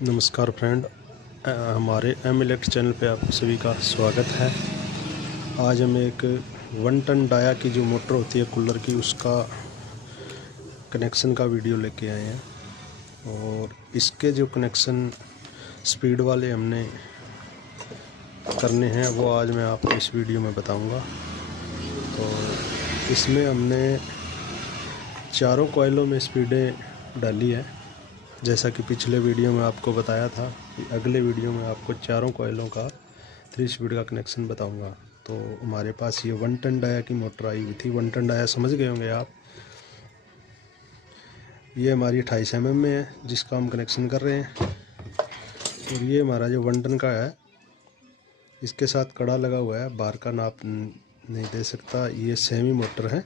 नमस्कार फ्रेंड, हमारे M elect channel पे आप सभी का स्वागत है। आज हम एक 1 टन डाया की जो मोटर होती है कूलर की, उसका कनेक्शन का वीडियो लेके आए हैं। और इसके जो कनेक्शन स्पीड वाले हमने करने हैं वो आज मैं आपको इस वीडियो में बताऊंगा। तो इसमें हमने चारों कॉइलों में स्पीडें डाली है, जैसा कि पिछले वीडियो में आपको बताया था कि अगले वीडियो में आपको चारों कॉइलों का 3 स्पीड का कनेक्शन बताऊंगा। तो हमारे पास ये 1 टन डाया की मोटर आई हुई थी। 1 टन डाया समझ गए होंगे आप। ये हमारी 28 mm में है जिसका हम कनेक्शन कर रहे हैं। और ये हमारा जो 1 टन का है, इसके साथ कड़ा लगा हुआ है, बार का नाप नहीं दे सकता। ये सेमी मोटर है,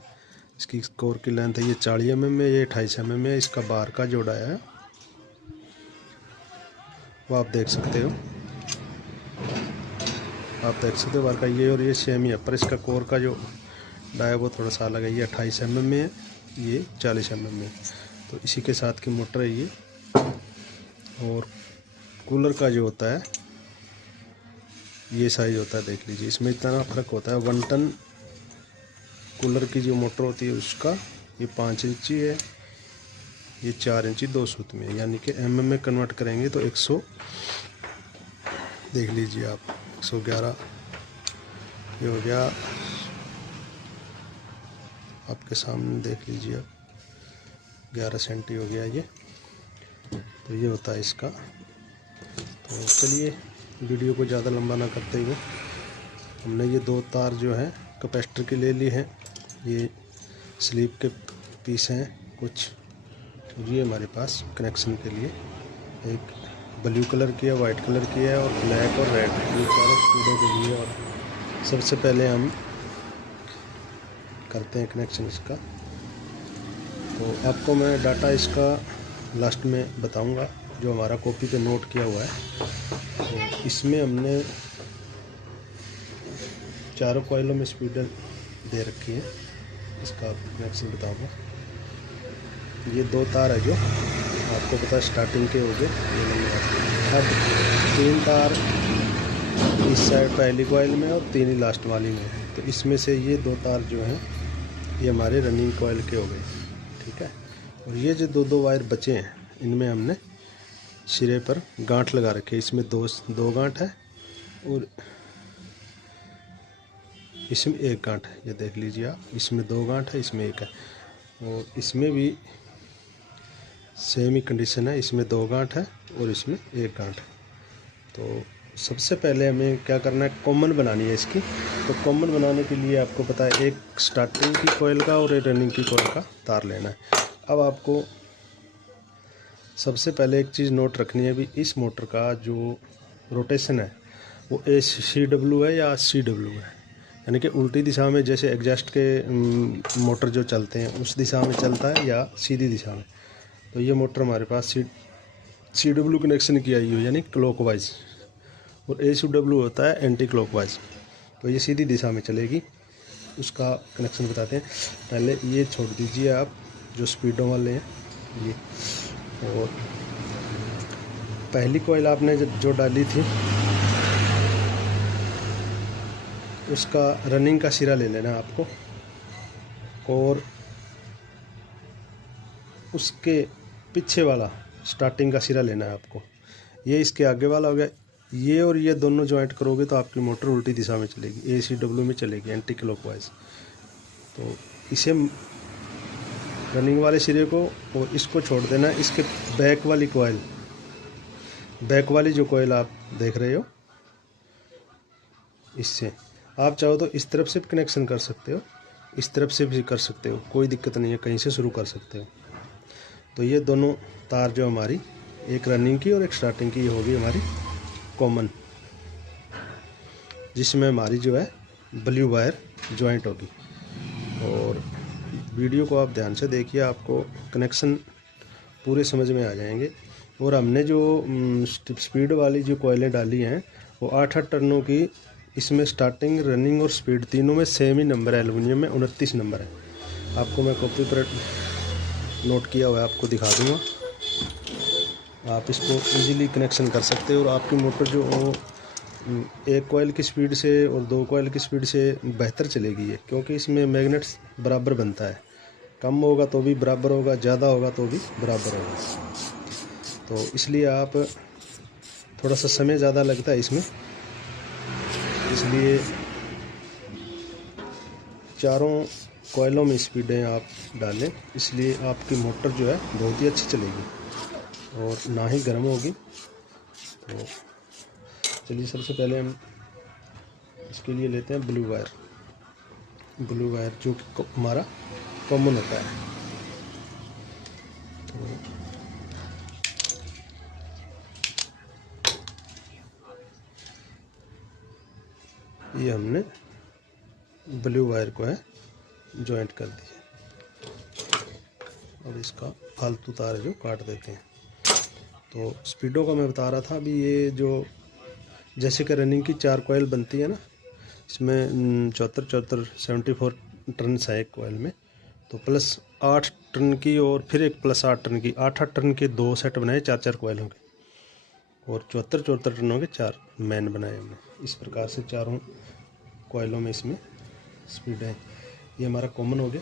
इसकी कोर की लेंथ है ये 40 mm में, ये 28 mm में। इसका बार का जोड़ा है वो आप देख सकते हो, बार का ये। और ये सेमी है, पर इसका कोर का जो डाया वो थोड़ा सा अलग है। ये 28 mm में है, ये 40 mm में। तो इसी के साथ की मोटर है ये। और कूलर का जो होता है ये साइज होता है, देख लीजिए। इसमें इतना फ़र्क होता है। 1 टन कूलर की जो मोटर होती है उसका ये 5 इंची है, ये 4 इंची 2 सूत में, यानी कि mm में कन्वर्ट करेंगे तो 100, देख लीजिए आप, 111 ये हो गया आपके सामने, देख लीजिए आप, 11 सेंटी हो गया ये। तो ये होता है इसका। तो चलिए वीडियो को ज़्यादा लंबा ना करते हुए, हमने ये 2 तार जो है कैपेसिटर के ले लिए हैं। ये स्लीप के पीस हैं कुछ। ये हमारे पास कनेक्शन के लिए एक ब्लू कलर की है, वाइट कलर की है, और ब्लैक और रेड, ये चारों स्पीडों के लिए। और सबसे पहले हम करते हैं कनेक्शन इसका। तो आपको मैं डाटा इसका लास्ट में बताऊंगा, जो हमारा कॉपी पे नोट किया हुआ है। तो इसमें हमने चारों कॉइलों में स्पीड दे रखी है, इसका कनेक्शन बताऊंगा। ये 2 तार है जो आपको पता है स्टार्टिंग के हो गए। अब 3 तार इस साइड पहली कॉइल में और 3 ही लास्ट वाली में। तो इसमें से ये 2 तार जो हैं ये हमारे रनिंग कॉइल के हो गए, ठीक है। और ये जो 2 वायर बचे हैं, इनमें हमने सिरे पर गांठ लगा रखे। इसमें दो गांठ है और इसमें 1 गांठ है, ये देख लीजिए आप। इसमें 2 गांठ है, इसमें 1 है। और इसमें भी सेम ही कंडीशन है, इसमें 2 गांठ है और इसमें 1 गांठ है। तो सबसे पहले हमें क्या करना है, कॉमन बनानी है इसकी। तो कॉमन बनाने के लिए आपको पता है एक स्टार्टिंग की कॉइल का और एक रनिंग की कॉइल का तार लेना है। अब आपको सबसे पहले एक चीज़ नोट रखनी है, भी इस मोटर का जो रोटेशन है वो ACW है या CW है, यानी कि उल्टी दिशा में, जैसे एग्जॉस्ट के मोटर जो चलते हैं उस दिशा में चलता है या सीधी दिशा में। तो ये मोटर हमारे पास CW कनेक्शन की आई हुई, यानी क्लॉकवाइज, और ACW होता है एंटी क्लॉकवाइज। तो ये सीधी दिशा में चलेगी, उसका कनेक्शन बताते हैं। पहले ये छोड़ दीजिए आप, जो स्पीडों वाले हैं ये। और पहली कॉइल आपने जो डाली थी उसका रनिंग का सिरा ले लेना है आपको, और उसके पीछे वाला स्टार्टिंग का सिरा लेना है आपको। ये इसके आगे वाला हो गया। ये और ये दोनों ज्वाइंट करोगे तो आपकी मोटर उल्टी दिशा में चलेगी, ACW में चलेगी, एंटी क्लॉकवाइज। तो इसे रनिंग वाले सिरे को और इसको छोड़ देना है। इसके बैक वाली कॉइल, बैक वाली जो कॉइल आप देख रहे हो, इससे आप चाहो तो इस तरफ से भी कनेक्शन कर सकते हो, इस तरफ से भी कर सकते हो, कोई दिक्कत नहीं है, कहीं से शुरू कर सकते हो। तो ये दोनों तार जो हमारी, एक रनिंग की और एक स्टार्टिंग की, होगी हमारी कॉमन, जिसमें हमारी जो है ब्लू वायर जॉइंट होगी। और वीडियो को आप ध्यान से देखिए, आपको कनेक्शन पूरे समझ में आ जाएंगे। और हमने जो स्पीड वाली जो कॉइलें डाली हैं वो 8-8 टर्नों की, इसमें स्टार्टिंग, रनिंग और स्पीड तीनों में सेम ही नंबर है। एल्युमिनियम में 29 नंबर है। आपको मैं कॉपी पर नोट किया हुआ है, आपको दिखा दूँगा। आप इसको इजीली कनेक्शन कर सकते हो और आपकी मोटर जो एक कॉइल की स्पीड से और 2 कॉइल की स्पीड से बेहतर चलेगी ये, क्योंकि इसमें मैग्नेट्स बराबर बनता है। कम होगा तो भी बराबर होगा, ज़्यादा होगा तो भी बराबर होगा। तो इसलिए आप थोड़ा सा समय ज़्यादा लगता है इसमें, इसलिए चारों कॉइलों में स्पीडें आप डालें, इसलिए आपकी मोटर जो है बहुत ही अच्छी चलेगी और ना ही गर्म होगी। तो चलिए सबसे पहले हम इसके लिए लेते हैं ब्लू वायर जो कि हमारा कॉमन होता है। तो ये हमने ब्लू वायर को है जॉइंट कर दिया और इसका फालतू तार जो काट देते हैं। तो स्पीडों का मैं बता रहा था अभी, ये जो जैसे कि रनिंग की 4 कॉइल बनती है ना, इसमें 74 74 टर्न है एक कॉइल में, तो प्लस 8 टर्न की और फिर एक प्लस 8 टर्न की, 8 टर्न के 2 सेट बनाए 4 कॉइलों के, और 74 टर्नों के 4 मैन बनाए हमने। इस प्रकार से चारों कॉइलों में इसमें स्पीड है। ये हमारा कॉमन हो गया।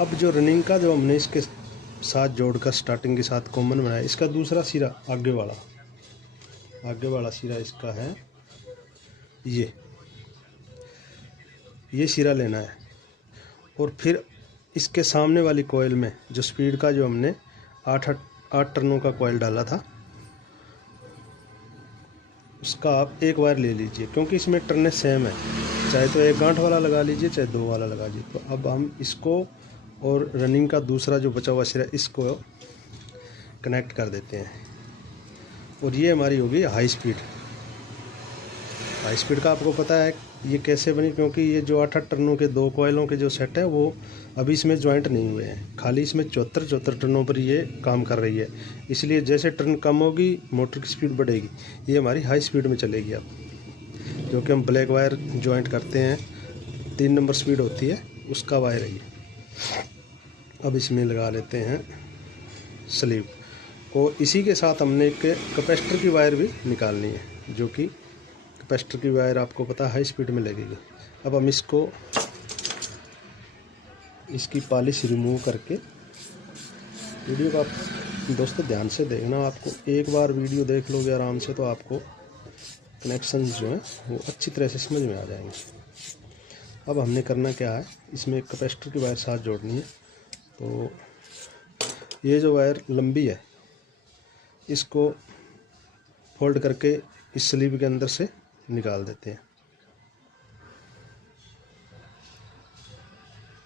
अब जो रनिंग का जो हमने इसके साथ जोड़कर स्टार्टिंग के साथ कॉमन बनाया, इसका दूसरा सिरा आगे वाला सिरा इसका है, ये सिरा लेना है। और फिर इसके सामने वाली कॉइल में जो स्पीड का जो हमने 8 टर्नों का कॉइल डाला था, उसका आप एक वायर ले लीजिए, क्योंकि इसमें टर्नें सेम है, चाहे तो 1 गांठ वाला लगा लीजिए चाहे 2 वाला लगा लीजिए। तो अब हम इसको और रनिंग का दूसरा जो बचा हुआ सिरा, इसको कनेक्ट कर देते हैं और ये हमारी होगी हाई स्पीड का। आपको पता है ये कैसे बनी, क्योंकि ये जो 8 टर्नों के 2 कॉइलों के जो सेट है वो अभी इसमें ज्वाइंट नहीं हुए हैं, खाली इसमें 74 टर्नों पर ये काम कर रही है। इसलिए जैसे टर्न कम होगी मोटर की स्पीड बढ़ेगी, ये हमारी हाई स्पीड में चलेगी। अब जो कि हम ब्लैक वायर ज्वाइंट करते हैं, 3 नंबर स्पीड होती है, उसका वायर है ये। अब इसमें लगा लेते हैं स्लीव, और इसी के साथ हमने एक कैपेसिटर की वायर भी निकालनी है, जो कि कैपेसिटर की वायर आपको पता है हाई स्पीड में लगेगी। अब हम इसकी पॉलिश रिमूव करके, वीडियो को आप दोस्तों ध्यान से देखना, आपको एक बार वीडियो देख लोगे आराम से तो आपको कनेक्शन जो है वो अच्छी तरह से समझ में आ जाएंगे। अब हमने करना क्या है, इसमें एक कैपेसिटर की वायर साथ जोड़नी है। तो ये जो वायर लंबी है, इसको फोल्ड करके इस स्लीव के अंदर से निकाल देते हैं।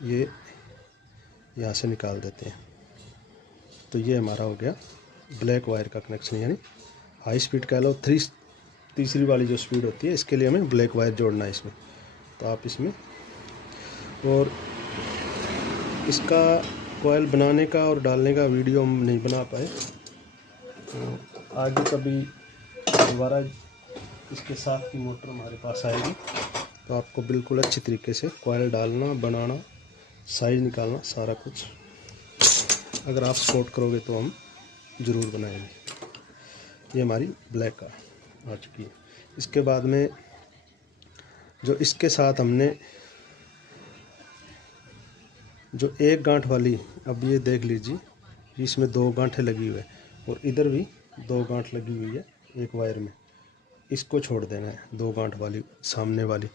ये यहाँ से निकाल देते हैं। तो ये हमारा हो गया ब्लैक वायर का कनेक्शन, यानी हाई स्पीड कह लो, तीसरी वाली जो स्पीड होती है, इसके लिए हमें ब्लैक वायर जोड़ना है इसमें। तो आप इसमें, और इसका कॉइल बनाने का और डालने का वीडियो हम नहीं बना पाए, तो आगे कभी दोबारा इसके साथ की मोटर हमारे पास आएगी तो आपको बिल्कुल अच्छी तरीके से कॉइल डालना, बनाना, साइज निकालना, सारा कुछ अगर आप सपोर्ट करोगे तो हम ज़रूर बनाएंगे। ये हमारी ब्लैक का आ चुकी है। इसके बाद में जो इसके साथ हमने जो 1 गांठ वाली, अब ये देख लीजिए, इसमें 2 गांठें लगी हुई है और इधर भी 2 गांठ लगी हुई है एक वायर में, इसको छोड़ देना है 2 गांठ वाली सामने वाली।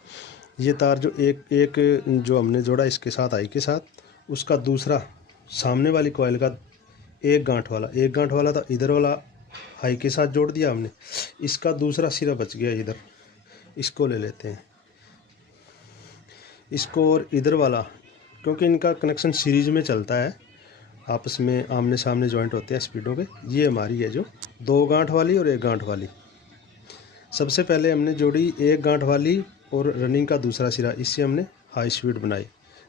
ये तार जो एक जो हमने जोड़ा इसके साथ आई के साथ, उसका दूसरा सामने वाली कॉइल का 1 गांठ वाला था, इधर वाला हाई के साथ जोड़ दिया हमने। इसका दूसरा सिरा बच गया इधर, इसको ले लेते हैं इसको, और इधर वाला, क्योंकि इनका कनेक्शन सीरीज में चलता है, आपस में आमने सामने जॉइंट होते हैं स्पीडों के। ये हमारी है जो 2 गांठ वाली और 1 गांठ वाली। सबसे पहले हमने जोड़ी 1 गांठ वाली और रनिंग का दूसरा सिरा, इससे हमने हाई स्पीड बनाई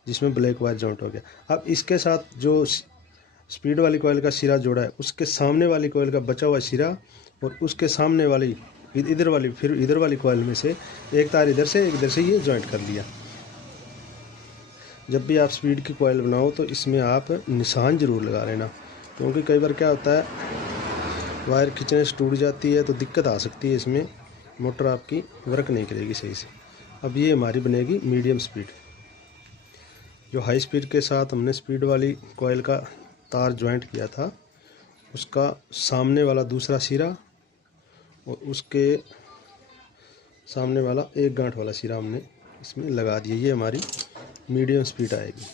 जिसमें ब्लैक वायर जॉइंट हो गया। अब इसके साथ जो स्पीड वाली कॉइल का सिरा जोड़ा है, उसके सामने वाली कॉइल का बचा हुआ सिरा और उसके सामने वाली इधर वाली, फिर इधर वाली कॉइल में से एक तार इधर से एक इधर से ये जॉइंट कर लिया। जब भी आप स्पीड की कॉइल बनाओ तो इसमें आप निशान ज़रूर लगा लेना, क्योंकि कई बार क्या होता है वायर खींचने से टूट जाती है तो दिक्कत आ सकती है, इसमें मोटर आपकी वर्क नहीं करेगी सही से। अब ये हमारी बनेगी मीडियम स्पीड। जो हाई स्पीड के साथ हमने स्पीड वाली कॉइल का तार ज्वाइंट किया था, उसका सामने वाला दूसरा सिरा और उसके सामने वाला एक गांठ वाला सिरा हमने इसमें लगा दिया। ये हमारी मीडियम स्पीड आएगी।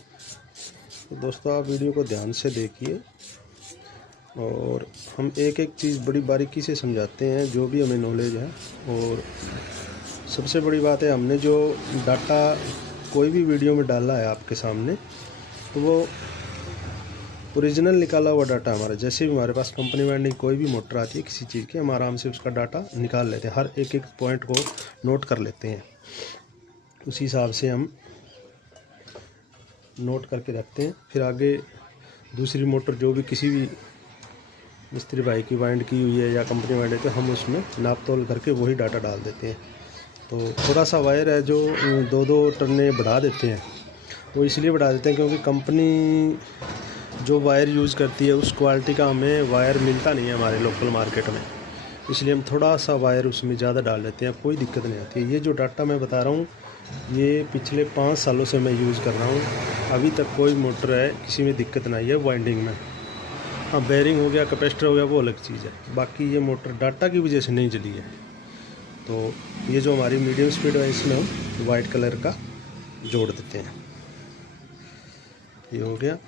तो दोस्तों आप वीडियो को ध्यान से देखिए और हम एक एक चीज़ बड़ी बारीकी से समझाते हैं जो भी हमें नॉलेज है। और सबसे बड़ी बात है, हमने जो डाटा कोई भी वीडियो में डाला है आपके सामने, तो वो ओरिजिनल निकाला हुआ डाटा हमारा। जैसे भी हमारे पास कंपनी वाइंडिंग कोई भी मोटर आती है किसी चीज़ की, हम आराम से उसका डाटा निकाल लेते हैं, हर एक एक पॉइंट को नोट कर लेते हैं। उसी हिसाब से हम नोट करके रखते हैं। फिर आगे दूसरी मोटर जो भी किसी भी मिस्त्री भाई की वाइंड की हुई है या कंपनी वाइंड है, तो हम उसमें नाप तोल करके वही डाटा डाल देते हैं। तो थोड़ा सा वायर है जो 2-2 टर्ने बढ़ा देते हैं, वो इसलिए बढ़ा देते हैं क्योंकि कंपनी जो वायर यूज़ करती है उस क्वालिटी का हमें वायर मिलता नहीं है हमारे लोकल मार्केट में, इसलिए हम थोड़ा सा वायर उसमें ज़्यादा डाल लेते हैं। कोई दिक्कत नहीं आती है। ये जो डाटा मैं बता रहा हूँ ये पिछले 5 सालों से मैं यूज़ कर रहा हूँ, अभी तक कोई मोटर है किसी में दिक्कत नहीं है वाइंडिंग में। हाँ, बेयरिंग हो गया, कैपेसिटर हो गया, वो अलग चीज़ है। बाकी ये मोटर डाटा की वजह से नहीं चली है। तो ये जो हमारी मीडियम स्पीड है इसमें हम वाइट कलर का जोड़ देते हैं। ये हो गया।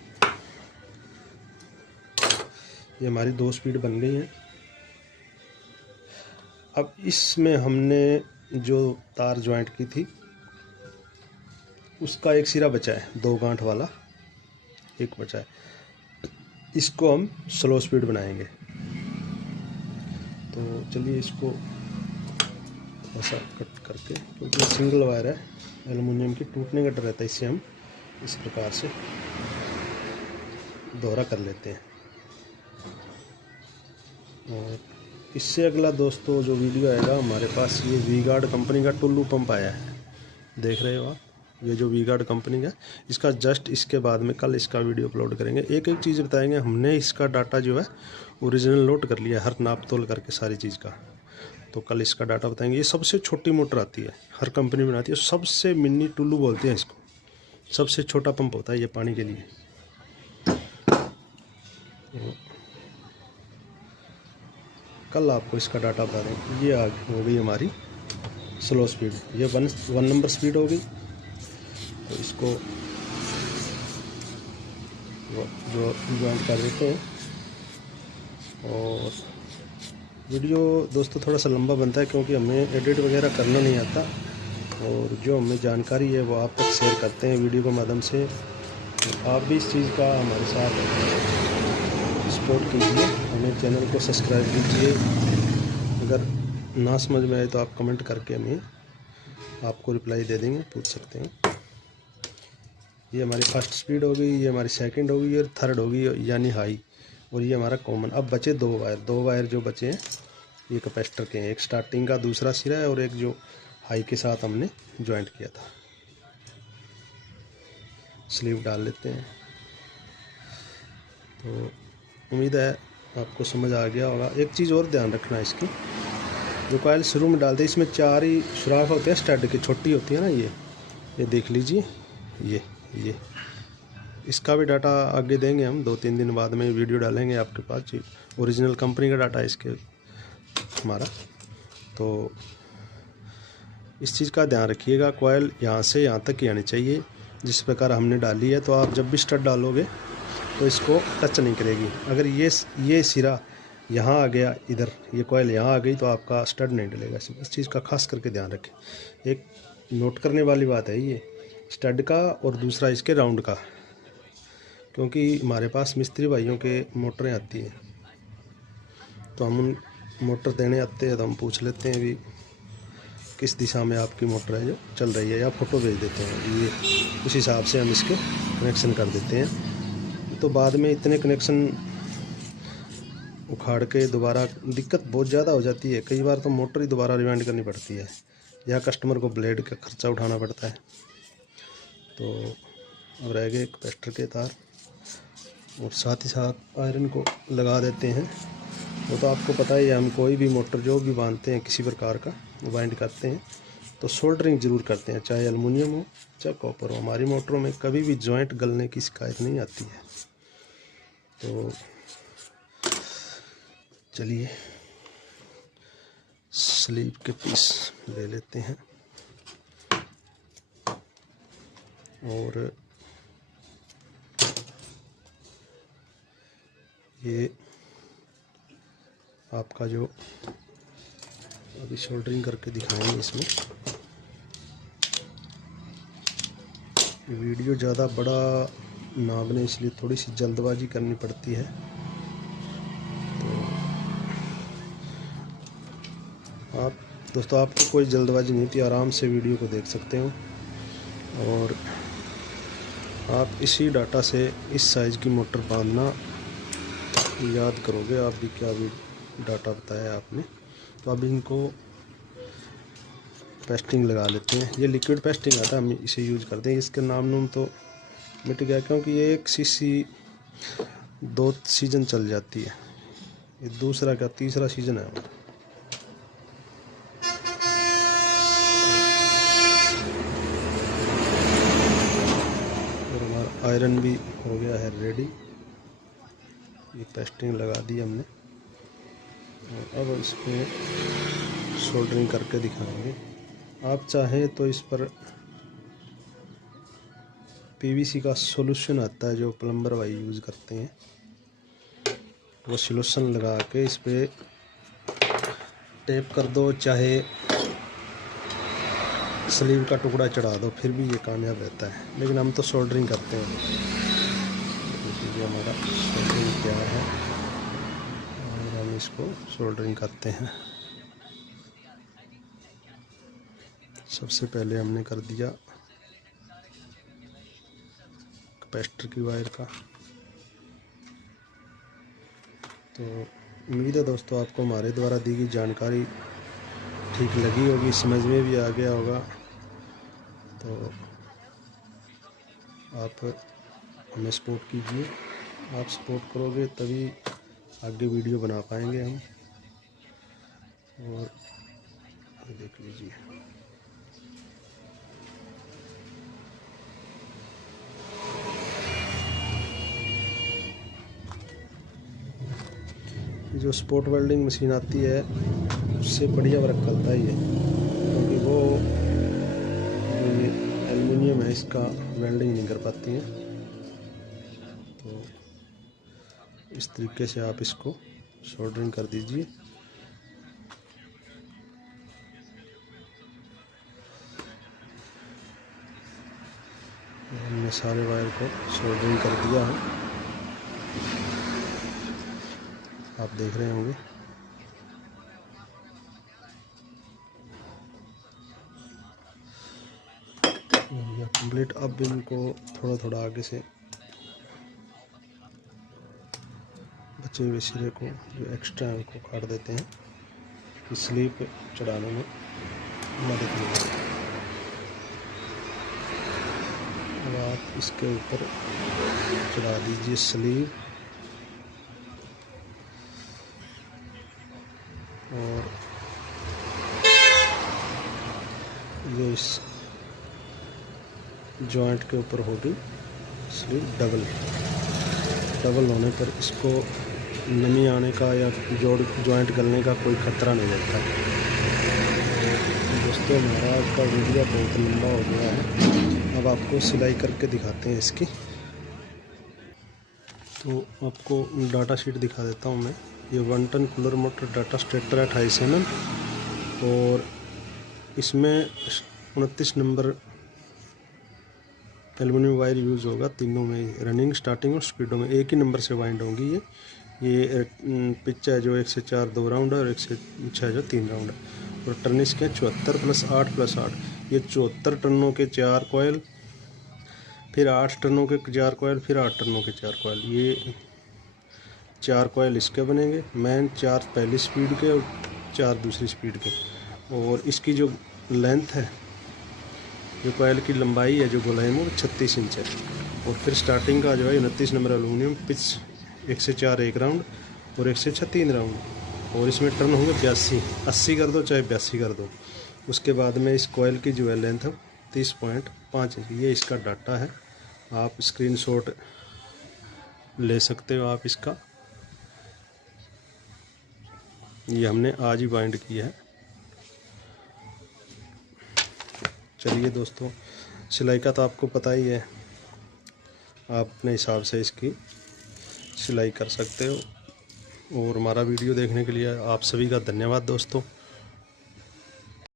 ये हमारी 2 स्पीड बन गई हैं। अब इसमें हमने जो तार ज्वाइंट की थी उसका एक सिरा बचा है, 2 गांठ वाला एक बचा है। इसको हम स्लो स्पीड बनाएंगे। तो चलिए इसको ऐसा कट करके, क्योंकि सिंगल वायर है एल्युमिनियम की, टूटने का डर रहता है, इससे हम इस प्रकार से दोहरा कर लेते हैं। और इससे अगला दोस्तों जो वीडियो आएगा हमारे पास, ये वी-गार्ड कंपनी का टुल्लू पंप आया है, देख रहे हो आप। ये जो वी-गार्ड कंपनी का, इसका जस्ट इसके बाद में कल इसका वीडियो अपलोड करेंगे। एक एक चीज़ बताएंगे। हमने इसका डाटा जो है ओरिजिनल नोट कर लिया, हर नाप तोल करके सारी चीज़ का। तो कल इसका डाटा बताएंगे। ये सबसे छोटी मोटर आती है, हर कंपनी बनाती है, सबसे मिनी टुल्लू बोलते हैं इसको। सबसे छोटा पंप होता है ये पानी के लिए। कल आपको इसका डाटा बता दें। ये हो गई हमारी स्लो स्पीड, ये 1 नंबर स्पीड हो गई। तो इसको जो ज्वाइंट कर देते हैं। और वीडियो दोस्तों थोड़ा सा लंबा बनता है क्योंकि हमें एडिट वगैरह करना नहीं आता, और जो हमें जानकारी है वो आप तक शेयर करते हैं वीडियो के माध्यम से। तो आप भी इस चीज़ का हमारे साथ सपोर्ट कीजिए, हमें चैनल को सब्सक्राइब कीजिए। अगर ना समझ में आए तो आप कमेंट करके हमें आपको रिप्लाई दे देंगे, पूछ सकते हैं। ये हमारी फर्स्ट स्पीड हो गई, ये हमारी सेकंड हो गई और थर्ड हो गई यानी हाई, और ये हमारा कॉमन। अब बचे 2 वायर जो बचे हैं ये कैपेसिटर के हैं, एक स्टार्टिंग का दूसरा सिरा है और एक जो हाई के साथ हमने ज्वाइंट किया था। स्लीव डाल लेते हैं। तो उम्मीद है आपको समझ आ गया होगा। एक चीज़ और ध्यान रखना है, इसकी जो कॉइल शुरू में डालते हैं इसमें 4 ही सुराख होते हैं स्टड की, छोटी होती है ना, ये देख लीजिए। ये इसका भी डाटा आगे देंगे हम, 2-3 दिन बाद में वीडियो डालेंगे आपके पास जी। ओरिजिनल कंपनी का डाटा है इसके हमारा। तो इस चीज़ का ध्यान रखिएगा, कॉइल यहाँ से यहाँ तक ही आनी चाहिए जिस प्रकार हमने डाली है। तो आप जब भी स्टड डालोगे तो इसको टच नहीं करेगी। अगर ये सिरा यहाँ आ गया, इधर ये कॉइल यहाँ आ गई, तो आपका स्टड नहीं डलेगा। इस चीज़ का खास करके ध्यान रखें। एक नोट करने वाली बात है ये स्टड का, और दूसरा इसके राउंड का, क्योंकि हमारे पास मिस्त्री भाइयों के मोटरें आती हैं, तो हम उन मोटर देने आते हैं तो हम पूछ लेते हैं भी किस दिशा में आपकी मोटर है जो चल रही है, या फ़ोटो भेज देते हैं। ये उस हिसाब से हम इसके कनेक्शन कर देते हैं। तो बाद में इतने कनेक्शन उखाड़ के दोबारा दिक्कत बहुत ज़्यादा हो जाती है। कई बार तो मोटर ही दोबारा रिवाइंड करनी पड़ती है, या कस्टमर को ब्लेड का खर्चा उठाना पड़ता है। तो अब रह गए कैपेसिटर के तार, और साथ ही साथ आयरन को लगा देते हैं। वो तो आपको पता ही है, हम कोई भी मोटर जो भी बांधते हैं किसी प्रकार का वाइंड करते हैं तो सोल्डरिंग ज़रूर करते हैं, चाहे एल्युमिनियम हो चाहे कॉपर हो। हमारी मोटरों में कभी भी जॉइंट गलने की शिकायत नहीं आती है। तो चलिए स्लीव के पीस ले लेते हैं और ये आपका जो अभी सोल्डरिंग करके दिखाएंगे इसमें। वीडियो ज़्यादा बड़ा ना बने इसलिए थोड़ी सी जल्दबाजी करनी पड़ती है। तो आप दोस्तों, आपको कोई जल्दबाजी नहीं थी, आराम से वीडियो को देख सकते हो और आप इसी डाटा से इस साइज़ की मोटर बांधना याद करोगे। आप भी क्या भी डाटा बताया आपने। तो अब इनको पेस्टिंग लगा लेते हैं। ये लिक्विड पेस्टिंग आता है, हम इसे यूज़ करते हैं। इसके नाम तो मिट गया क्योंकि ये एक सीसी 2 सीज़न चल जाती है। ये दूसरा क्या तीसरा सीज़न है। और हमारा आयरन भी हो गया है रेडी। ये पेस्टिंग लगा दी हमने और अब इस पर सोल्डरिंग करके दिखाएंगे। आप चाहें तो इस पर पीवीसी का सॉल्यूशन आता है जो प्लम्बर भाई यूज़ करते हैं, वो सॉल्यूशन लगा के इस पर टेप कर दो, चाहे स्लीव का टुकड़ा चढ़ा दो, फिर भी ये कामयाब रहता है। लेकिन हम तो सोल्डरिंग करते हैं। देखिए हमारा सोल्डरिंग तैयार है और हम इसको सोल्डरिंग करते हैं। सबसे पहले हमने कर दिया कैपेसिटर की वायर का। तो उम्मीद है दोस्तों आपको हमारे द्वारा दी गई जानकारी ठीक लगी होगी, समझ में भी आ गया होगा। तो आप हमें सपोर्ट कीजिए, आप सपोर्ट करोगे तभी आगे वीडियो बना पाएंगे हम। और देख लीजिए जो स्पॉट वेल्डिंग मशीन आती है उससे बढ़िया वर्क करता है ये, क्योंकि वो एल्युमिनियम है इसका वेल्डिंग नहीं कर पाती है। तो इस तरीके से आप इसको सोल्डरिंग कर दीजिए। हमने सारे वायर को सोल्डरिंग कर दिया है, आप देख रहे होंगे। कंप्लीट। अब इनको थोड़ा थोड़ा आगे से बचे हुए सिरे को जो एक्स्ट्रा है उनको काट देते हैं, स्लीव चढ़ाने में मदद मिलेगी। अब आप इसके ऊपर चढ़ा दीजिए स्लीव और ये इस जॉइंट के ऊपर होगी स्लीव डबल होने पर इसको नमी आने का या जॉइंट गलने का कोई खतरा नहीं रहता। दोस्तों हमारा आज का वीडियो बहुत लंबा हो गया है, अब आपको सिलाई करके दिखाते हैं इसकी। तो आपको डाटा शीट दिखा देता हूँ मैं। ये 1 ton cooler motor data stator है 28 mm और इसमें 29 नंबर एल्युमिनियम वायर यूज़ होगा। तीनों में रनिंग, स्टार्टिंग और स्पीडों में एक ही नंबर से वाइंड होंगी। ये पिच है जो 1 से 4 2 राउंड है और 1 से 6 जो 3 राउंड है। और टर्न इसके 74 + 8 + 8, ये 74 टर्नों के 4 कॉयल, फिर 8 टर्नों के 4 कॉयल, फिर 8 टर्नों के 4 कॉयल। ये 4 कॉयल इसके बनेंगे, मेन 4 पहली स्पीड के और 4 दूसरी स्पीड के। और इसकी जो लेंथ है, जो कॉयल की लंबाई है, जो गोलाई में, वो 36 इंच है। और फिर स्टार्टिंग का जो है 29 नंबर एल्युमिनियम, पिच 1 से 4 1 राउंड और 1 से 6 3 राउंड। और इसमें टर्न होंगे 82, 80 कर दो चाहे 82 कर दो। उसके बाद में इस कोयल की जो है लेंथ है 30.5 इंच। ये इसका डाटा है, आप स्क्रीनशॉट ले सकते हो आप इसका। ये हमने आज ही बाइंड किया है। चलिए दोस्तों, सिलाई का तो आपको पता ही है, आप अपने हिसाब से इसकी सिलाई कर सकते हो। और हमारा वीडियो देखने के लिए आप सभी का धन्यवाद दोस्तों।